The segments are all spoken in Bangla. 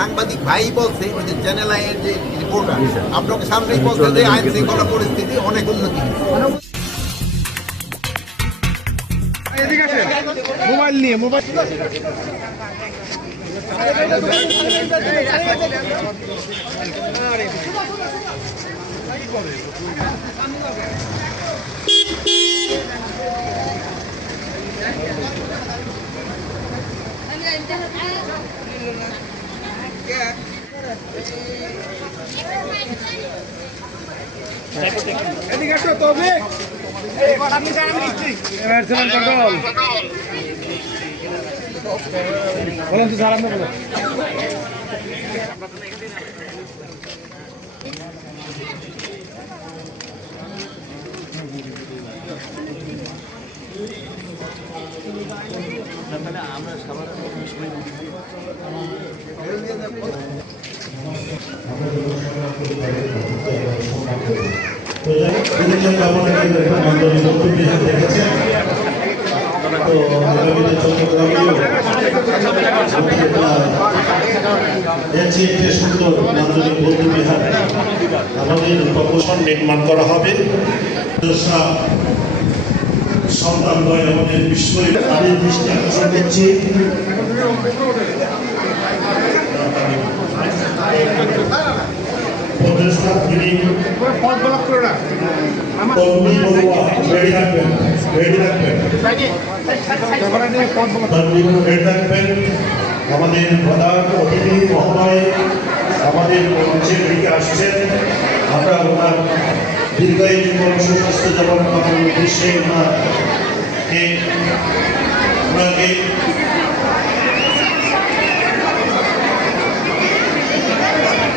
সাংবাদিক ভাই বলছে ওই যে চ্যানেল আইয়ের যে রিপোর্টার আপনাকে সামনেই বলছে যে আইন শৃঙ্খলা পরিস্থিতি অনেক উন্নতি। মোবাইল নিয়ে মোবাইল ম্যাক্সিমাম কন্ট্রোল বলুন তো সালাম বলো বিভিন্ন কামনা কিন্তু একটা সুন্দর প্রকৌশল নির্মাণ করা হবে দোসরা সন্তানদ্বয় আমাদের বিস্ময় তাদের দৃষ্টি আকর্ষণ করছি আমাদের প্রধান অতিথি মহোদয় আমাদের মঞ্চের দিকে আসছেন আমরা ওনার দীর্ঘায়ু জীবন সুস্বাস্থ্য জীবন কামনার উদ্দেশ্যে ওনাকে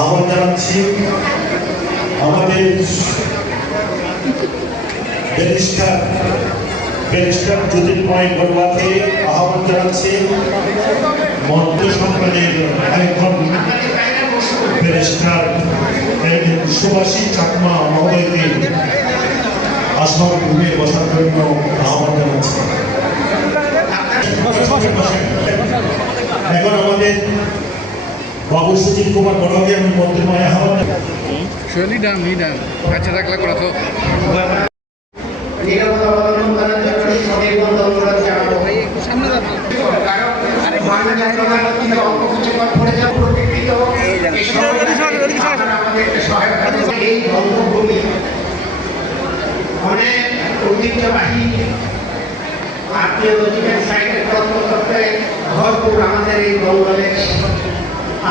আহ্বান জানাচ্ছি আমাদের ব্যারিস্টার ব্যারিস্টার জ্যোতির্ময় বড়ুয়াকে আহ্বান জানাচ্ছি মধ্য সম্প্রদায়ের আরেকজন ব্যারিস্টার সুভাষী চাকমা মহোদয়কে আসন ঘুরে বসার জন্য আহ্বান জানাচ্ছি। এখন আমাদের বাবু সুজিত কুমার বড়কে আমি মন্ত্রীময় আহ্বান শনি ডান নি ডান আচ্ছা রাখলা করা তো এই বঙ্গভূমি অনেক ঐতিহ্যবাহী ভরপুর আমাদের এই বঙ্গদেশ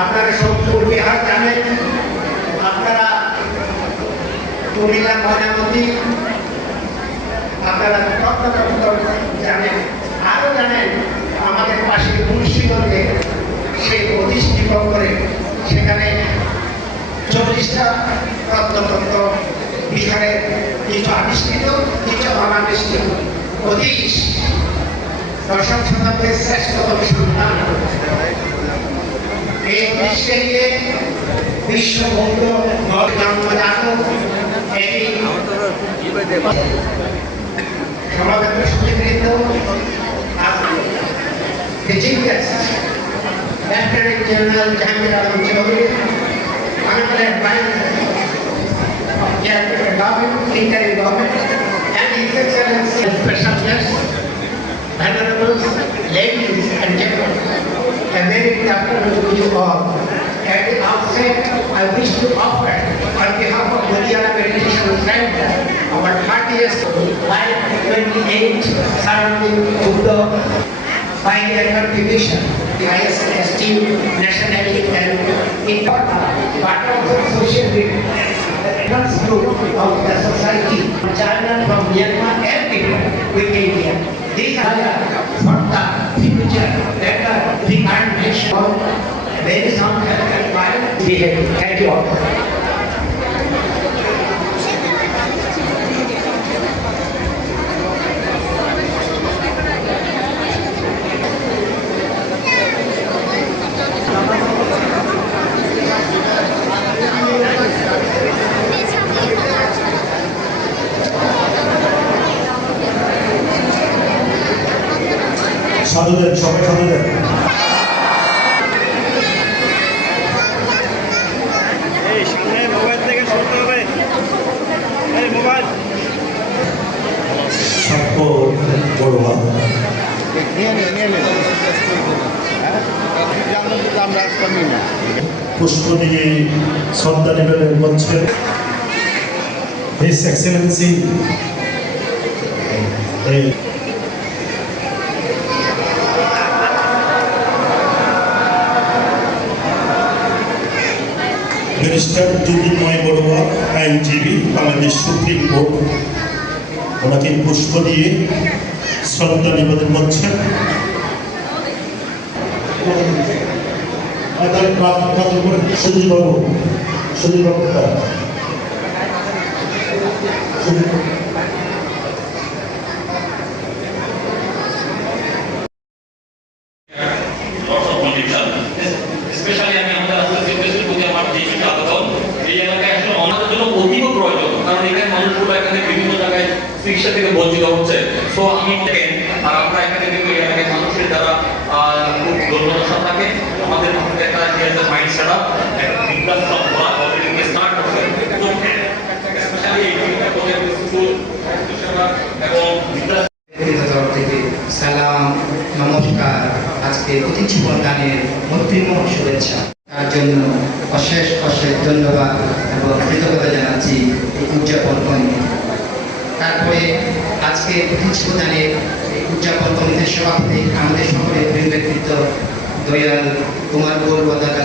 আপনারা সোমপুর বিহার জানেন আপনারা কুমিল্লা ময়নামতি আপনারা জানেন। আরও জানেন, আমাদের পাশে মুন্সিগঞ্জে সেই প্রতিষ্ঠিত করে সেখানে চল্লিশটা তত্ত্বতত্ত্ব বিহারের কিছু আবিষ্কৃত, কিছু অনাবিষ্কৃত। অতীশ, দশম শতাব্দীর শ্রেষ্ঠতম एक विश करिए विश्व भोटो और नाम मनानो हमारे दृष्टि में तो The genius, Lieutenant General Jahangir Alam Chowdhury, honored by the government, interim government, and His Excellency, special guests, honorables, ladies and gentlemen. A very good afternoon to you uh, all. At the outset, I wish to offer, on behalf of Ludhiana Meditation Center, our heartiest live 28 surrounding Buddha pioneer contribution, the highest esteem nationally and important, but also socially. Advanced group of the society, China, from Myanmar, and people with India. desire for the future better we can't measure. Very sound health and wild behavior. Thank you all. সাধু দেন সবাই সাধু দেন এই সামনে মোবাইল থেকে শুনতে হবে এই মোবাইল। সুপ্রিম কোর্ট ওনাকে পুষ্প দিয়ে শ্রদ্ধা নিবেদন করছেন সুজিবাবু সুজিত বাবু সুজিত বাবু স্পেশালি আমি আমাদের অ্যাসোসিয়েশনের প্রতি আমার যে কিছু আবেদন এই এলাকায় আসলে আমাদের জন্য অতীব প্রয়োজন কারণ এখানে মানুষগুলো এখানে বিভিন্ন জায়গায় চিকিৎসা থেকে বঞ্চিত হচ্ছে সো আমি দেখেন আর আমরা এখানে কিন্তু এই এলাকায় মানুষের যারা আহ, খুব দুর্দশা থাকে আমাদের মধ্যে একটা যে মাইন্ড সেট আপ একটা বৃদ্ধাশ্রম করা অলরেডি স্টার্ট করছে তো স্পেশালি এই স্কুল এবং বৃদ্ধাশ্রম ব্যক্তিগত তরফ থেকে সালাম নমস্কার আজকে অতিথি প্রদানের মধ্যম শুভেচ্ছা তার জন্য অশেষ অশেষ ধন্যবাদ এবং কৃতজ্ঞতা জানাচ্ছি এই উদযাপন কমিটি তারপরে আজকে প্রতিষ্ঠানের উদযাপন কমিটির সভাপতি আমাদের সকলের প্রিয় ব্যক্তিত্ব দয়াল কুমার গৌরব দাদা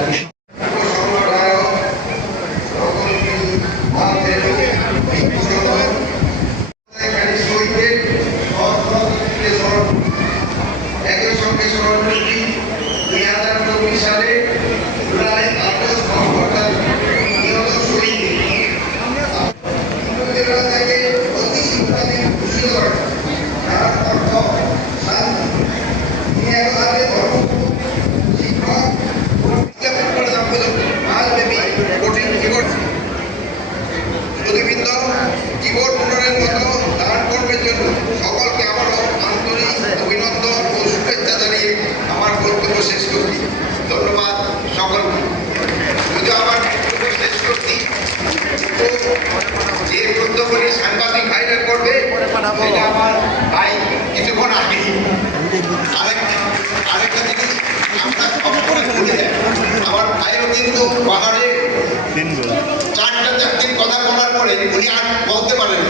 বক্তব্য শেষ করছি ধন্যবাদ সকলকে যদি আমার বক্তব্য শেষ করছি যে বক্তব্যটি সাংবাদিক ভাইরা করবে সেটা আমার ভাই কিছুক্ষণ আগে আরেক আরেকটা জিনিস আমরা ভুলে যাই আমার ভাইও কিন্তু পাহাড়ে চারটা চারটির কথা বলার পরে উনি আর বলতে পারেন।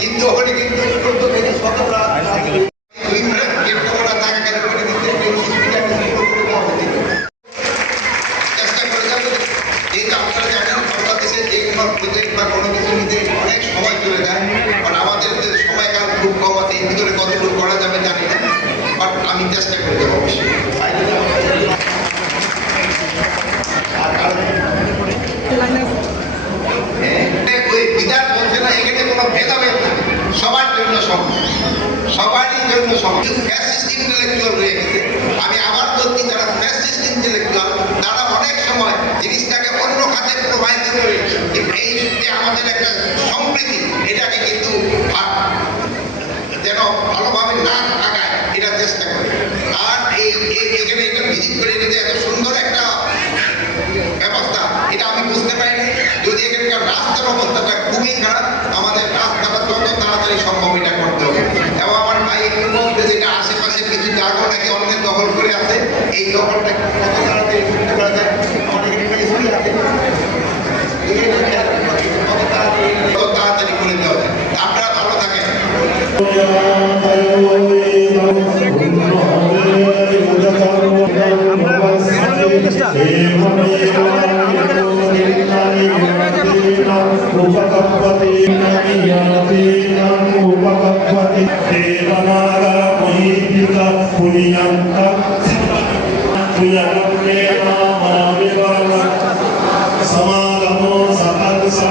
কিন্তু ওখানে কিন্তু চোদ্দ থেকে সতেরোটা দুই মিনিট একটু ওরা থাকাকালীন করে কিন্তু একটু সুবিধা কিন্তু পুরোপুরি দেওয়া হচ্ছিল। চেষ্টা করে যাব যেহেতু আপনারা জানেন বাংলাদেশে যে কোনো প্রজেক্ট বা কোনো কিছু নিতে অনেক সময় চলে যায় কারণ আমাদের যে সময়কাল খুব কম আছে এর ভিতরে কতটুকু করা যাবে জানি না বাট আমি চেষ্টা করে দেবো অবশ্যই আর আর ওই বিধান বলছে এখানে কোনো ভেদাভেদ সবার জন্য সমান। সবারই জন্য সমান। ফ্যাসিস্ট ইন্টেলেকচুয়াল রয়ে গেছে। আমি আবার বলছি, যারা ফ্যাসিস্ট তারা অনেক সময় জিনিসটাকে অন্য খাতে প্রবাহিত করে এই যে আমাদের এটাকে কিন্তু যেন ভালোভাবে না এটা চেষ্টা করে। আর এই এখানে একটা ভিজিট করে নিতে এত সুন্দর একটা খুবই আমাদের কাজ করার জন্য তাড়াতাড়ি সম্ভব এটা করতে হবে। এবং আমার ভাই একটু বলতে যেটা আশেপাশে কিছু জায়গা নাকি অনেকে দখল করে আছে। এই দখলটা কত তাড়াতাড়ি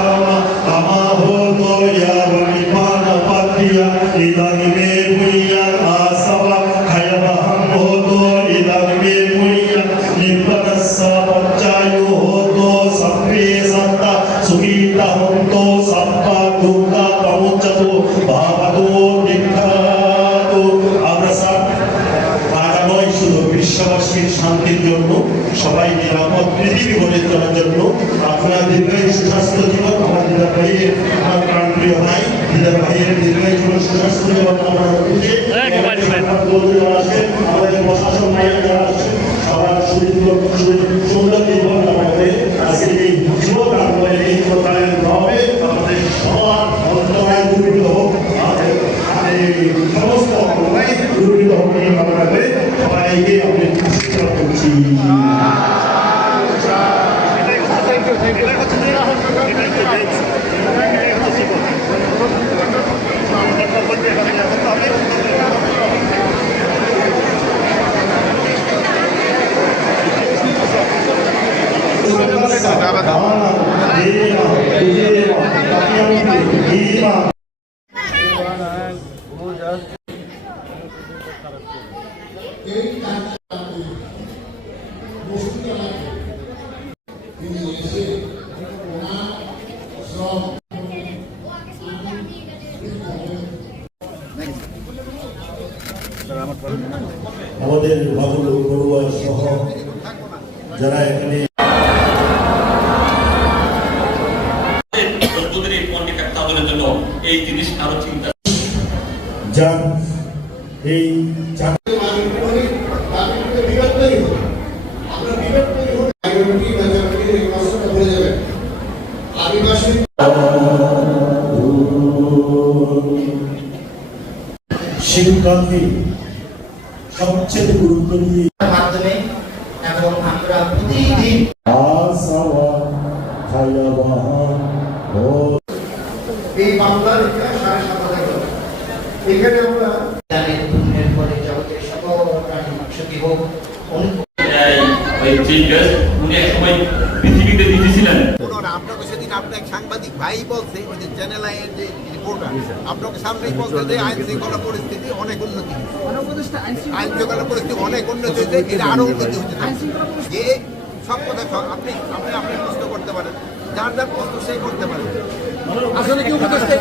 alma, amado. সবাই নিরাপদ পৃথিবী গড়ে তোলার জন্য আপনার দীর্ঘায়ু সুস্বাস্থ্য জীবন আমার দিদার ভাইয়ের আমার প্রাণপ্রিয় ভাই দিদার ভাইয়ের দীর্ঘায়ু সুস্বাস্থ্য জীবন আমরা আমাদের প্রশাসন ভাইয়ের যারা আছেন সবার সুন্দর সুন্দর জীবন আমাদের আজকে এই যুবক আন্দোলনের এই প্রকারের প্রভাবে আমাদের সবার অন্তরায় দূরীভূত হোক। আমাদের সমস্ত অন্যায় দূরীভূত হোক এই কামনা করে সবাইকে আমি আশীর্বাদ করছি ইমান আমাদের বাবুল বড়ুয়া সহ যারা এখানে এই জিনিস আরও চিন্তা যার এই চাকরি শিক্ষার্থী সবচেয়ে গুরুত্ব দিয়ে মাধ্যমে এবং আমরা প্রতিদিন আসাওয়া খায়াবাহা ও এই বাংলার ইতিহাস সাড়ে সাত হাজার এখানে আমরা দানের পুণ্যের পরে জগতের সকল প্রাণী সুখী হোক অনু- এই জিজ্ঞেস উনি এক সময় পৃথিবীতে দিদি আপনাকে সেদিন আপনার সাংবাদিক ভাই বলছে ওই যে চ্যানেল আইয়ের যে আপনাকে সামনেই বলছে যে আইন শৃঙ্খলা পরিস্থিতি অনেক উন্নতি। আইন শৃঙ্খলা পরিস্থিতি অনেক উন্নতি হয়েছে এটা আরও উন্নতি থাকবে যে সব কথা সব- আপনি আপনি আপনি প্রশ্ন করতে পারেন। যার যার প্রশ্ন সেই করতে পারেন আসলে কি উপদেষ্টা